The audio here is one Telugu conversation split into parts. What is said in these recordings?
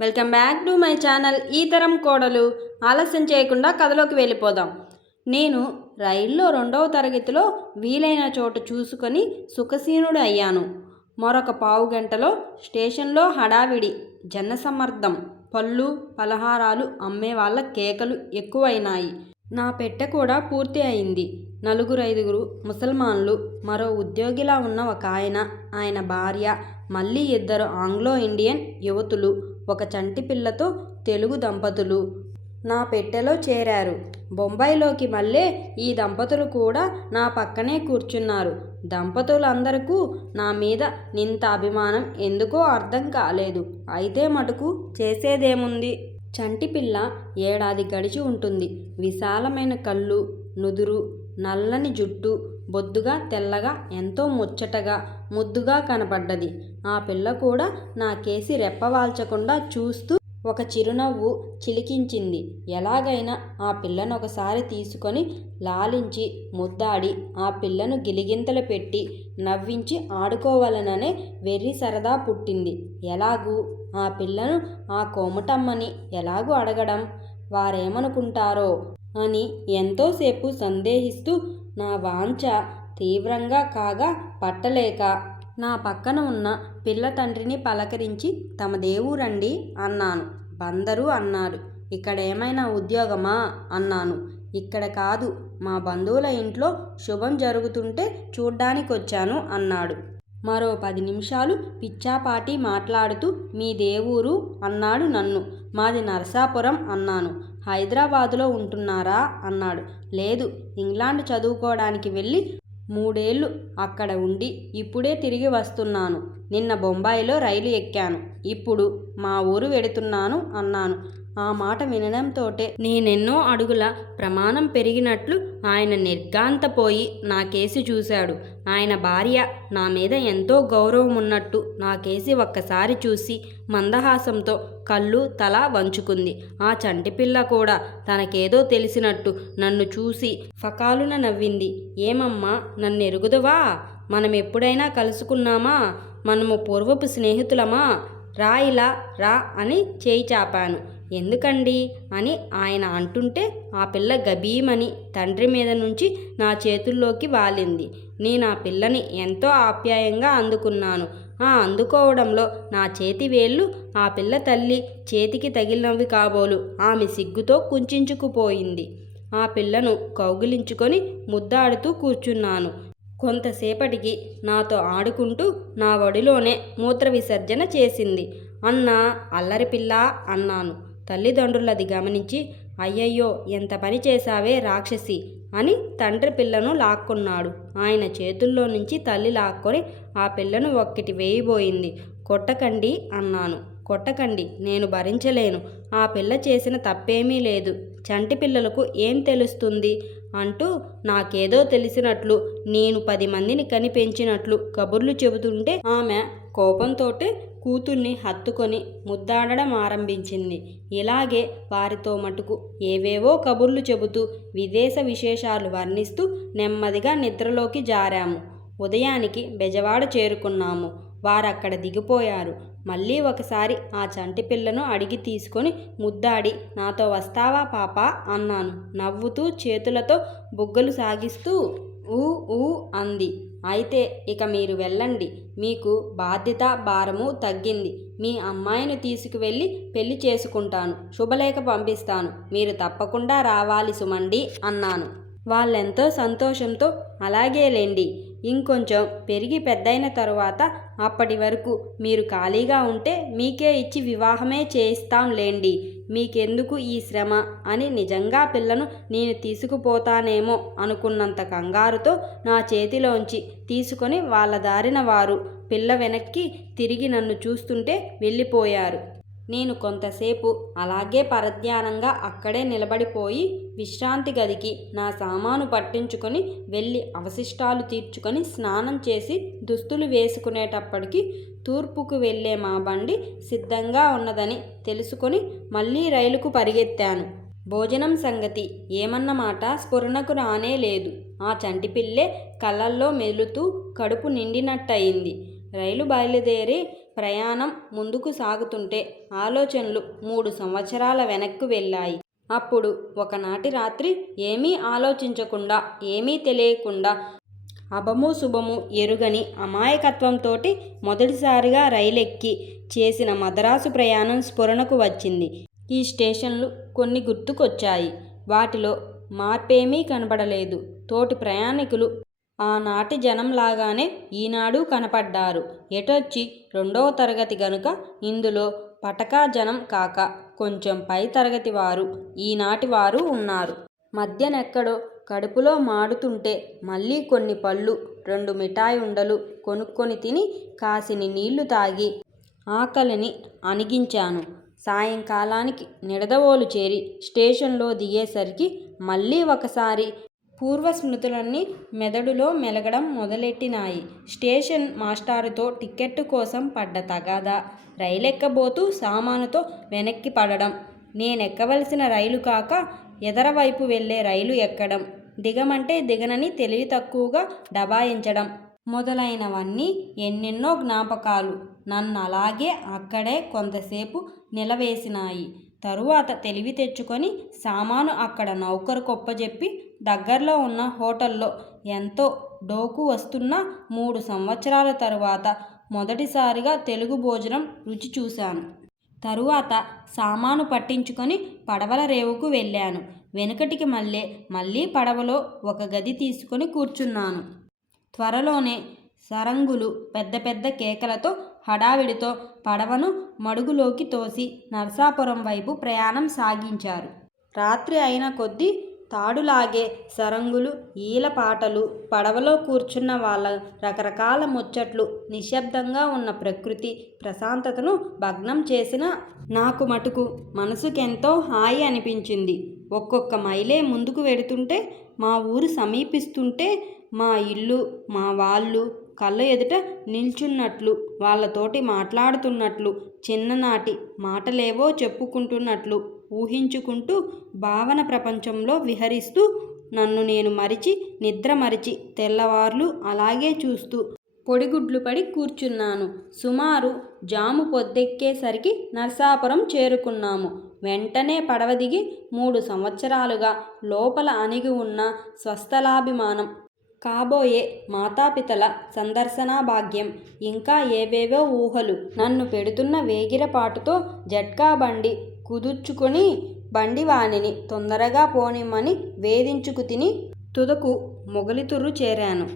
Welcome back to my channel ఈ తరం కోడలు. ఆలస్యం చేయకుండా కథలోకి వెళ్ళిపోదాం. నేను రైల్లో రెండవ తరగతిలో వీలైన చోట చూసుకొని సుఖసీనుడు అయ్యాను. మరొక పావు గంటలో స్టేషన్లో హడావిడి జనసమర్థం పళ్ళు పలహారాలు అమ్మే వాళ్ళ కేకలు ఎక్కువైనాయి. నా పెట్టె కూడా పూర్తి అయింది. నలుగురు ఐదుగురు ముసల్మాన్లు మరో ఉద్యోగిలా ఉన్న ఒక ఆయన ఆయన భార్య మళ్ళీ ఇద్దరు ఆంగ్లో ఇండియన్ యువతులు ఒక చంటి పిల్లతో తెలుగు దంపతులు. నా పెట్టెలో చేరారు. బొంబాయిలోకి మళ్ళీ ఈ దంపతులు కూడా నా పక్కనే కూర్చున్నారు. దంపతులందరకు నా మీద నింత అభిమానం ఎందుకో అర్థం కాలేదు. అయితే మటుకు చేసేదేముంది? చంటి పిల్ల ఏడాది గడిచి ఉంటుంది. విశాలమైన కళ్ళు నుదురు నల్లని జుట్టు బొద్దుగా తెల్లగా ఎంతో ముచ్చటగా ముద్దుగా కనపడ్డది. ఆ పిల్ల కూడా నా కేసి రెప్పవాల్చకుండా చూస్తూ ఒక చిరునవ్వు చిలికించింది. ఎలాగైనా ఆ పిల్లను ఒకసారి తీసుకొని లాలించి ముద్దాడి ఆ పిల్లను గిలిగింతలు పెట్టి నవ్వించి ఆడుకోవాలననే వెర్రి సరదా పుట్టింది. ఎలాగూ? ఆ పిల్లను ఆ కోమటమ్మని ఎలాగూ అడగడం? వారేమనుకుంటారో? అని ఎంతోసేపు సందేహిస్తూ నా వాంఛ తీవ్రంగా కాగా పట్టలేక నా పక్కన ఉన్న పిల్ల తండ్రిని పలకరించి తమ దేవురండి అన్నాను. బందరు అన్నారు ఇక్కడ ఏమైనా ఉద్యోగమా? అన్నాను. ఇక్కడ కాదు. మా బంధువుల ఇంట్లో శుభం జరుగుతుంటే చూడ్డానికొచ్చాను అన్నాడు. మరో పది నిమిషాలు పిచ్చాపాటి మాట్లాడుతూ మీ దేవురు? అన్నాడు నన్ను. మాది నరసాపురం అన్నాను. హైదరాబాదులో ఉంటున్నారా? అన్నాడు. లేదు ఇంగ్లాండ్ చదువుకోవడానికి వెళ్ళి మూడేళ్ళు అక్కడ ఉండి ఇప్పుడే తిరిగి వస్తున్నాను. నిన్న బొంబాయిలో రైలు ఎక్కాను. ఇప్పుడు మా ఊరు వెడుతున్నాను అన్నాను. ఆ మాట వినడంతోటే నేనెన్నో అడుగుల ప్రమాణం పెరిగినట్లు ఆయన నిర్గాంతపోయి నా కేసి చూశాడు. ఆయన భార్య నా మీద ఎంతో గౌరవం ఉన్నట్టు నా కేసి ఒక్కసారి చూసి మందహాసంతో కళ్ళు తల వంచుకుంది. ఆ చంటిపిల్ల కూడా తనకేదో తెలిసినట్టు నన్ను చూసి ఫకాలున నవ్వింది. ఏమమ్మా నన్ను ఎరుగుదవా మనం ఎప్పుడైనా కలుసుకున్నామా? మనము పూర్వపు స్నేహితులమా? రా ఇలా రా అని చేయి చాపాను. ఎందుకండి? అని ఆయన అంటుంటే ఆ పిల్ల గభీమని తండ్రి మీద నుంచి నా చేతుల్లోకి వాలింది. నేను ఆ పిల్లని ఎంతో ఆప్యాయంగా అందుకున్నాను. ఆ అందుకోవడంలో నా చేతి వేళ్ళు ఆ పిల్ల తల్లి చేతికి తగిలినవి కాబోలు ఆమె సిగ్గుతో కుంచుకుపోయింది. ఆ పిల్లను కౌగిలించుకొని ముద్దాడుతూ కూర్చున్నాను. కొంతసేపటికి నాతో ఆడుకుంటూ నా ఒడిలోనే మూత్ర విసర్జన చేసింది. అన్న అల్లరి పిల్ల అన్నాను. తల్లిదండ్రులది గమనించి అయ్యయ్యో ఎంత పని చేశావే రాక్షసి అని తండ్రి పిల్లను లాక్కున్నాడు. ఆయన చేతుల్లో నుంచి తల్లి లాక్కొని ఆ పిల్లను ఒక్కటి వేయబోయింది. కొట్టకండి అన్నాను. కొట్టకండి నేను భరించలేను. ఆ పిల్ల చేసిన తప్పేమీ లేదు. చంటి పిల్లలకు ఏం తెలుస్తుంది అంటూ నాకేదో తెలిసినట్లు నేను పది మందిని కనిపెంచినట్లు కబుర్లు చెబుతుంటే ఆమె కోపంతోటే కూతుర్ని హత్తుకొని ముద్దాడడం ఆరంభించింది. ఇలాగే వారితో మటుకు ఏవేవో కబుర్లు చెబుతూ విదేశ విశేషాలు వర్ణిస్తూ నెమ్మదిగా నిద్రలోకి జారాము. ఉదయానికి బెజవాడ చేరుకున్నాము. వారక్కడ దిగిపోయారు. మళ్ళీ ఒకసారి ఆ చంటి పిల్లను అడిగి తీసుకొని ముద్దాడి నాతో వస్తావా పాప? అన్నాను. నవ్వుతూ చేతులతో బుగ్గలు సాగిస్తూ ఊ ఊ అంది. అయితే ఇక మీరు వెళ్ళండి. మీకు బాధ్యత భారము తగ్గింది. మీ అమ్మాయిని తీసుకువెళ్ళి పెళ్ళి చేసుకుంటాను. శుభలేఖ పంపిస్తాను. మీరు తప్పకుండా రావాలి సుమండి అన్నాను. వాళ్ళెంతో సంతోషంతో అలాగేలేండి. ఇంకొంచెం పెరిగి పెద్దయిన తరువాత అప్పటి వరకు మీరు ఖాళీగా ఉంటే మీకే ఇచ్చి వివాహమే చేయిస్తాం లేండి మీకెందుకు ఈ శ్రమ? అని నిజంగా పిల్లను నేను తీసుకుపోతానేమో అనుకున్నంత కంగారుతో నా చేతిలోంచి తీసుకొని వాళ్ళ దారిన వారు పిల్ల వెనక్కి తిరిగి నన్ను చూస్తుంటే వెళ్ళిపోయారు. నేను కొంతసేపు అలాగే పరధ్యానంగా అక్కడే నిలబడిపోయి విశ్రాంతి గదికి నా సామాను పట్టించుకొని వెళ్ళి అవశిష్టాలు తీర్చుకొని స్నానం చేసి దుస్తులు వేసుకునేటప్పటికి తూర్పుకు వెళ్ళే మా బండి సిద్ధంగా ఉన్నదని తెలుసుకొని మళ్ళీ రైలుకు పరిగెత్తాను. భోజనం సంగతి ఏమన్నమాట స్ఫురణకు రానే లేదు. ఆ చంటిపిల్లే కళ్ళల్లో మెలుతూ కడుపు నిండినట్టయింది. రైలు బయలుదేరి ప్రయాణం ముందుకు సాగుతుంటే ఆలోచనలు మూడు సంవత్సరాల వెనక్కు వెళ్ళాయి. అప్పుడు ఒకనాటి రాత్రి ఏమీ ఆలోచించకుండా ఏమీ తెలియకుండా అభము శుభము ఎరుగని అమాయకత్వంతోటి మొదటిసారిగా రైలెక్కి చేసిన మద్రాసు ప్రయాణం స్ఫురణకు వచ్చింది. ఈ స్టేషన్లు కొన్ని గుర్తుకొచ్చాయి. వాటిలో మార్పేమీ కనబడలేదు. తోటి ప్రయాణికులు ఆనాటి జనంలాగానే ఈనాడు కనపడ్డారు. ఎటొచ్చి? రెండవ తరగతి గనుక ఇందులో పటకా జనం కాక కొంచెం పై తరగతి వారు ఈనాటి వారు ఉన్నారు. మధ్యనెక్కడో కడుపులో మాడుతుంటే మళ్ళీ కొన్ని పళ్ళు రెండు మిఠాయి ఉండలు కొనుక్కొని తిని కాసిని నీళ్ళు తాగి ఆకలిని అణిగించాను. సాయంకాలానికి నిడదవోలు చేరి స్టేషన్లో దిగేసరికి మళ్ళీ ఒకసారి పూర్వ స్మృతులన్నీ మెదడులో మెలగడం మొదలెట్టినాయి. స్టేషన్ మాస్టారుతో టిక్కెట్టు కోసం పడ్డ తగాదా రైలెక్కబోతూ సామానుతో వెనక్కి పడడం. నేనెక్కవలసిన రైలు కాక ఎదరవైపు వెళ్ళే రైలు ఎక్కడం. దిగమంటే దిగనని తెలివి తక్కువగా డబాయించడం మొదలైనవన్నీ ఎన్నెన్నో జ్ఞాపకాలు నన్ను అలాగే అక్కడే కొంతసేపు నిలవేసినాయి. తరువాత తెలివి తెచ్చుకొని సామాను అక్కడ నౌకరు కొప్పజెప్పి దగ్గరలో ఉన్న హోటల్లో ఎంతో డోకు వస్తున్న మూడు సంవత్సరాల తరువాత మొదటిసారిగా తెలుగు భోజనం రుచి చూశాను. తరువాత సామాను పట్టించుకొని పడవల రేవుకు వెళ్ళాను. వెనుకటికి మళ్ళీ మళ్ళీ పడవలో ఒక గది తీసుకొని కూర్చున్నాను. త్వరలోనే సరంగులు పెద్ద పెద్ద కేకలతో హడావిడితో పడవను మడుగులోకి తోసి నర్సాపురం వైపు ప్రయాణం సాగించారు. రాత్రి అయిన కొద్దీ తాడులాగే సరంగులు ఈల పాటలు పడవలో కూర్చున్న వాళ్ళ రకరకాల ముచ్చట్లు నిశ్శబ్దంగా ఉన్న ప్రకృతి ప్రశాంతతను భగ్నం చేసిన నాకు మటుకు మనసుకెంతో హాయి అనిపించింది. ఒక్కొక్క మైలే ముందుకు వెడుతుంటే మా ఊరు సమీపిస్తుంటే మా ఇల్లు మా వాళ్ళు కళ్ళ ఎదుట నిల్చున్నట్లు వాళ్ళతోటి మాట్లాడుతున్నట్లు చిన్ననాటి మాటలేవో చెప్పుకుంటున్నట్లు ఊహించుకుంటూ భావన ప్రపంచంలో విహరిస్తూ నన్ను నేను మరిచి నిద్ర మరిచి తెల్లవార్లు అలాగే చూస్తూ పొడిగుడ్లు పడి కూర్చున్నాను. సుమారు జాము పొద్దెక్కేసరికి నర్సాపురం చేరుకున్నాము. వెంటనే పడవ దిగి మూడు సంవత్సరాలుగా లోపల అణిగి ఉన్న స్వస్థలాభిమానం కాబోయే మాతాపితల సందర్శనా భాగ్యం ఇంకా ఏవేవో ఊహలు. నన్ను పెడుతున్న వేగిరపాటుతో జట్కా బండి కుదుర్చుకొని బండివాణిని తొందరగా పోనిమ్మని వేధించుకు తిని తుదకు మొగలితుర్రు చేరాను.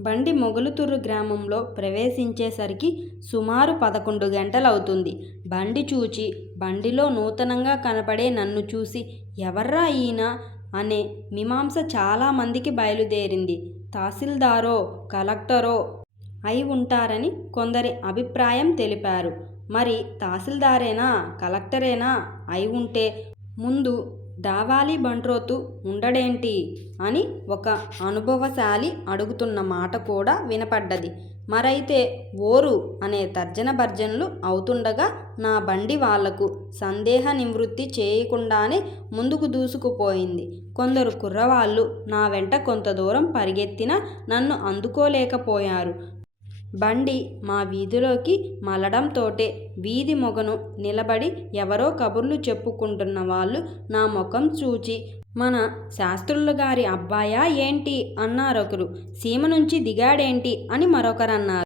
బండి మొగలుతుర్రు గ్రామంలో ప్రవేశించేసరికి సుమారు పదకొండు గంటలవుతుంది. బండి చూచి బండిలో నూతనంగా కనపడే నన్ను చూసి ఎవర్రా ఈయన? అనే మీమాంస చాలామందికి బయలుదేరింది. తహసీల్దారో కలెక్టరో అయి ఉంటారని కొందరి అభిప్రాయం తెలిపారు. మరి తహసీల్దారేనా కలెక్టరేనా అయి ఉంటే ముందు దావాలి బంట్రోతు ఉండడేంటి? అని ఒక అనుభవశాలి అడుగుతున్న మాట కూడా వినపడ్డది. మరైతే ఓరు అనే తర్జన భర్జనలు అవుతుండగా నా బండి వాళ్ళకు సందేహ నివృత్తి చేయకుండానే ముందుకు దూసుకుపోయింది. కొందరు కుర్రవాళ్ళు నా వెంట కొంత దూరం పరిగెత్తినా నన్ను అందుకోలేకపోయారు. బండి మా వీధిలోకి మలడంతోటే వీధి మొగను నిలబడి ఎవరో కబుర్లు చెప్పుకుంటున్న వాళ్ళు నా ముఖం చూచి మన శాస్త్రులు గారి అబ్బాయా ఏంటి? అన్నారొకరు. సీమ నుంచి దిగాడేంటి? అని మరొకరన్నారు.